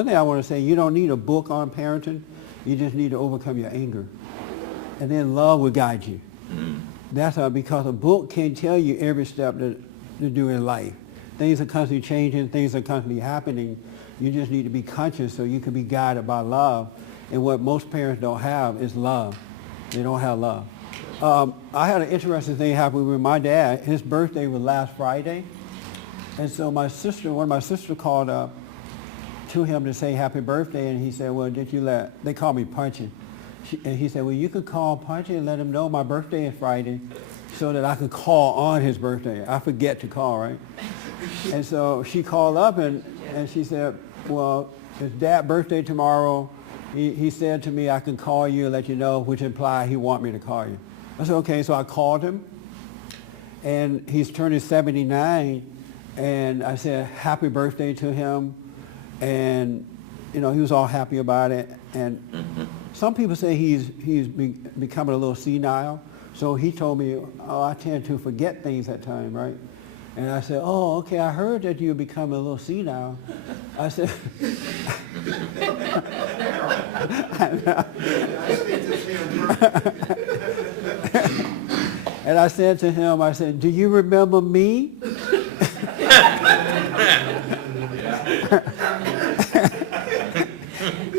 one thing I want to say, you don't need a book on parenting. You just need to overcome your anger. And then love will guide you. That's how, because a book can't tell you every step to do in life. Things are constantly changing. Things are constantly happening. You just need to be conscious so you can be guided by love. And what most parents don't have is love. They don't have love. I had an interesting thing happen with my dad. His birthday was last Friday. And so one of my sisters called up to him to say happy birthday. And he said, well, they call me Punchy. And he said, well, you could call Punchy and let him know my birthday is Friday so that I could call on his birthday. I forget to call, right? And so she called up and she said, well, it's Dad's birthday tomorrow. He said to me, I can call you and let you know, which implied he want me to call you. I said, okay, so I called him, and he's turning 79, and I said, happy birthday to him, and, he was all happy about it, and some people say he's becoming a little senile, so he told me, oh, I tend to forget things at times, right? And I said, oh, okay, I heard that you're becoming a little senile. I said, and I said to him, I said, do you remember me?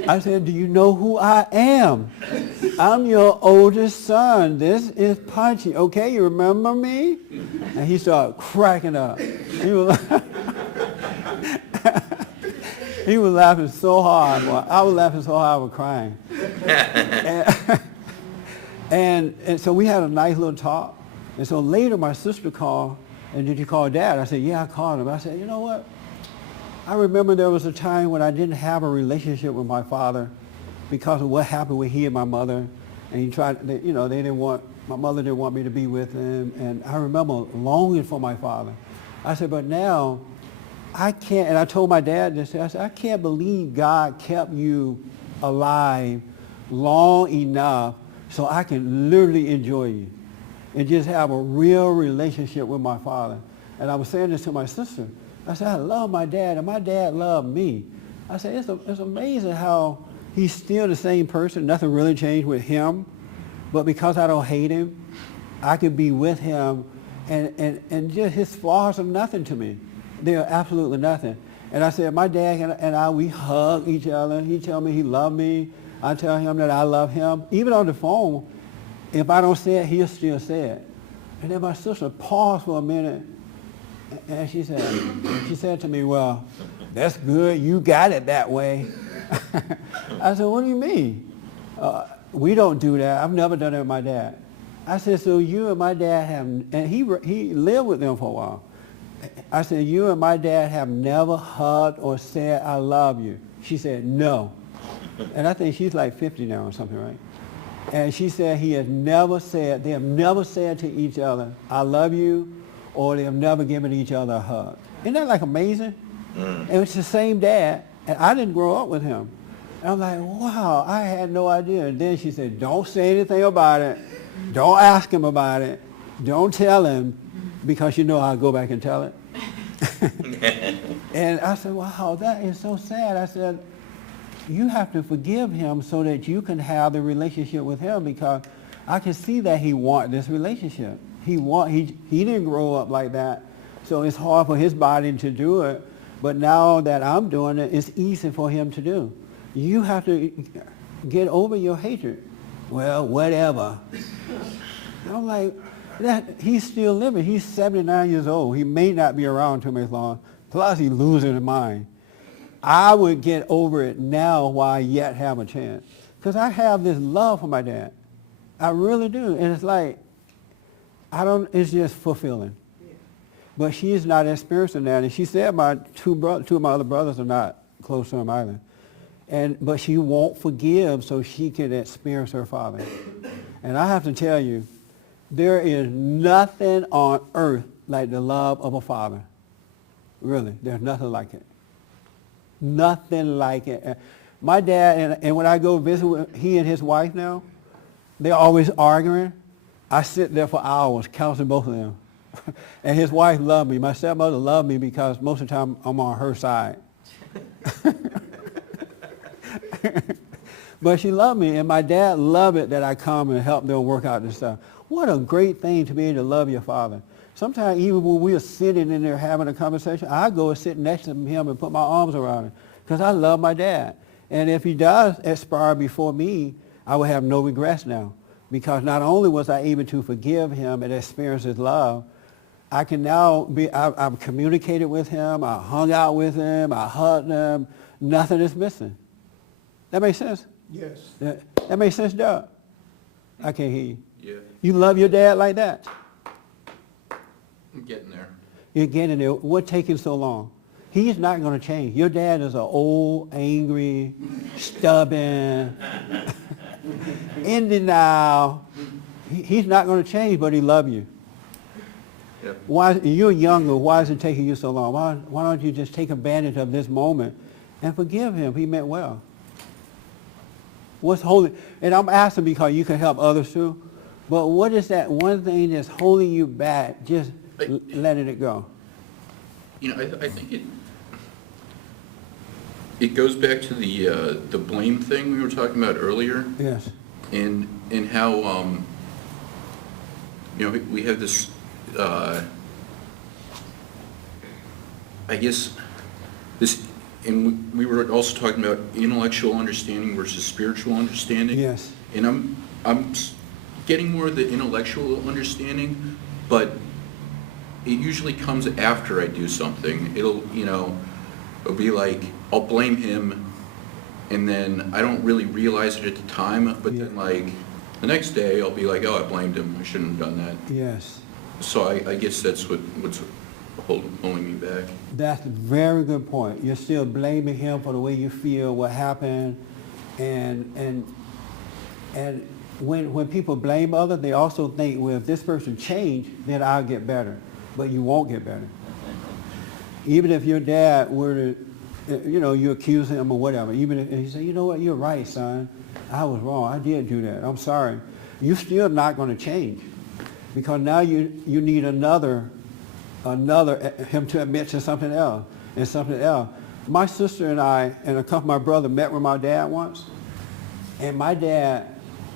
I said, do you know who I am? I'm your oldest son. This is Punchy. Okay, you remember me? And he started cracking up. He was laughing so hard. Well, I was laughing so hard I was crying. And so we had a nice little talk. And so later my sister called, and did you call Dad? I said, yeah, I called him. I said, you know what? I remember there was a time when I didn't have a relationship with my father because of what happened with he and my mother. And he tried, my mother didn't want me to be with him. And I remember longing for my father. I said, but now I can't, and I told my dad this, I said, I can't believe God kept you alive long enough so I can literally enjoy you and just have a real relationship with my father. And I was saying this to my sister. I said, I love my dad, and my dad loved me. I said, it's amazing how he's still the same person. Nothing really changed with him. But because I don't hate him, I can be with him, and just his flaws are nothing to me. They are absolutely nothing. And I said, my dad and I, we hug each other. He tell me he loved me. I tell him that I love him. Even on the phone, if I don't say it, he'll still say it. And then my sister paused for a minute, and she said to me, well, that's good. You got it that way. I said, what do you mean? We don't do that. I've never done it with my dad. I said, so you and my dad have, and he lived with them for a while. I said, you and my dad have never hugged or said, I love you. She said, no. And I think she's like 50 now or something, right? And she said they have never said to each other, I love you, or they have never given each other a hug. Isn't that like amazing? And it's the same dad, and I didn't grow up with him. And I'm like, wow, I had no idea. And then she said, don't say anything about it. Don't ask him about it. Don't tell him, because I'll go back and tell it. And I said, wow, that is so sad. I said, you have to forgive him so that you can have the relationship with him, because I can see that he wants this relationship. He didn't grow up like that, so it's hard for his body to do it. But now that I'm doing it, it's easy for him to do. You have to get over your hatred. Well, whatever. I'm like, he's still living. He's 79 years old. He may not be around too much long. Plus, he's losing his mind. I would get over it now while I yet have a chance. Because I have this love for my dad. I really do. And it's like, it's just fulfilling. Yeah. But she's not experiencing that. And she said my two of my other brothers are not close to him either. But she won't forgive so she can experience her father. And I have to tell you, there is nothing on earth like the love of a father. Really, there's nothing like it. Nothing like it. My dad, and when I go visit with he and his wife now, they're always arguing. I sit there for hours counseling both of them. And his wife loved me. My stepmother loved me because most of the time I'm on her side. But she loved me, and my dad loved it that I come and help them work out this stuff. What a great thing to be able to love your father. Sometimes even when we are sitting in there having a conversation, I go and sit next to him and put my arms around him because I love my dad. And if he does expire before me, I will have no regrets now, because not only was I able to forgive him and experience his love, I can now I've communicated with him, I hung out with him, I hugged him, nothing is missing. That makes sense? Yes. That makes sense, Doug? I can't hear you. Yeah, You love your dad like that? I'm getting there. You're getting there. What taking so long? He's not going to change. Your dad is an old, angry, stubborn, in denial. He's not going to change, but he loves you. Yep. Why, you're younger. Why is it taking you so long? Why don't you just take advantage of this moment and forgive him? He meant well. What's holding? And I'm asking because you can help others too. But what is that one thing that's holding you back? Just letting it go. You know, I think it goes back to the blame thing we were talking about earlier. Yes. And how you know, we have this I guess this, and we were also talking about intellectual understanding versus spiritual understanding. Yes. And I'm getting more of the intellectual understanding, but it usually comes after I do something. It'll be like, I'll blame him, and then I don't really realize it at the time, but then like the next day I'll be like, oh, I blamed him, I shouldn't have done that. Yes. So I guess that's what's holding me back. That's a very good point. You're still blaming him for the way you feel, what happened, and when people blame others, they also think, well, if this person changed, then I'll get better. But you won't get better. Even if your dad were to, you accuse him or whatever, even if he say, you know what, you're right, son, I was wrong, I did do that, I'm sorry. You're still not going to change, because now you need another him to admit to something else and something else. My sister and I and a couple of my brothers met with my dad once, and my dad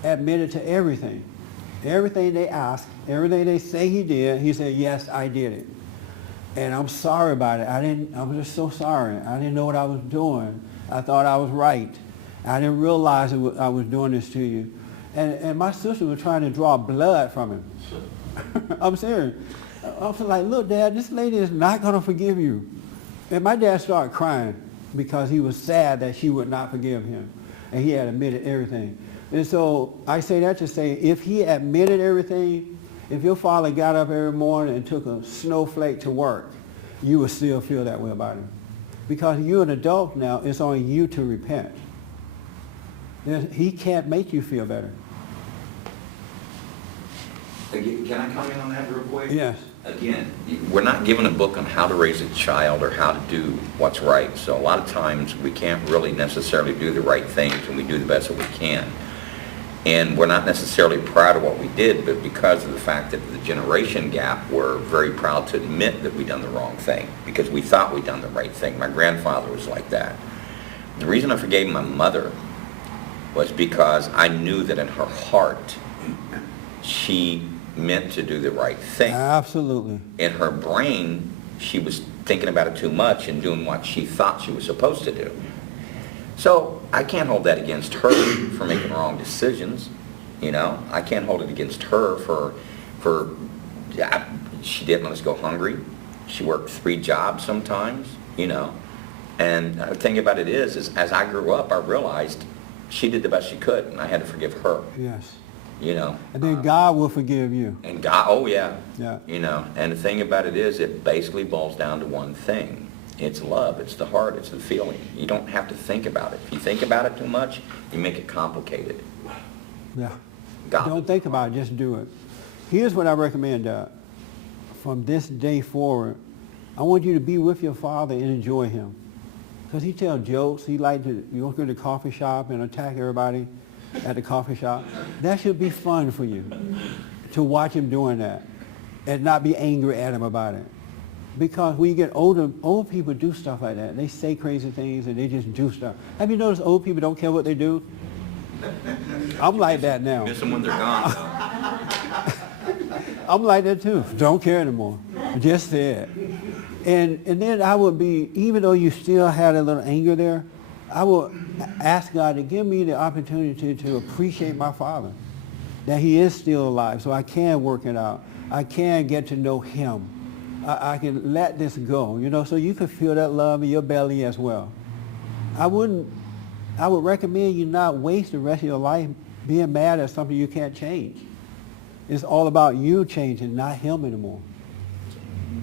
admitted to everything. Everything they asked, everything they say he did, he said, yes, I did it. And I'm sorry about it. I'm just so sorry. I didn't know what I was doing. I thought I was right. I didn't realize I was doing this to you. And my sister was trying to draw blood from him. I'm serious. I was like, look, Dad, this lady is not going to forgive you. And my dad started crying because he was sad that she would not forgive him. And he had admitted everything. And so I say that to say, if he admitted everything, if your father got up every morning and took a snowflake to work, you would still feel that way about him. Because you're an adult now, it's on you to repent. He can't make you feel better. Can I comment on that real quick? Yes. Again, we're not given a book on how to raise a child or how to do what's right. So a lot of times we can't really necessarily do the right things, and we do the best that we can. And we're not necessarily proud of what we did, but because of the fact that the generation gap, we're very proud to admit that we've done the wrong thing because we thought we'd done the right thing. My grandfather was like that. The reason I forgave my mother was because I knew that in her heart she meant to do the right thing. Absolutely. In her brain, she was thinking about it too much and doing what she thought she was supposed to do. So I can't hold that against her for making wrong decisions. I can't hold it against her for she didn't let us go hungry. She worked 3 jobs sometimes, And the thing about it is as I grew up, I realized she did the best she could, and I had to forgive her. Yes. And then God will forgive you. And God, oh yeah. Yeah. And the thing about it is, it basically boils down to one thing. It's love, it's the heart, it's the feeling. You don't have to think about it. If you think about it too much, you make it complicated. Yeah. God. Don't think about it, just do it. Here's what I recommend, from this day forward, I want you to be with your father and enjoy him. Because he tells jokes, he likes to go to the coffee shop and attack everybody at the coffee shop. That should be fun for you, to watch him doing that and not be angry at him about it. Because when you get older, old people do stuff like that. They say crazy things and they just do stuff. Have you noticed old people don't care what they do? I'm like that now. Miss them when they're gone, though. I'm like that too. Don't care anymore. Just say it. And then I would be, even though you still had a little anger there, I would ask God to give me the opportunity to appreciate my father, that he is still alive, so I can work it out. I can get to know him. I can let this go, you know, so you can feel that love in your belly as well. I would recommend you not waste the rest of your life being mad at something you can't change. It's all about you changing, not him anymore.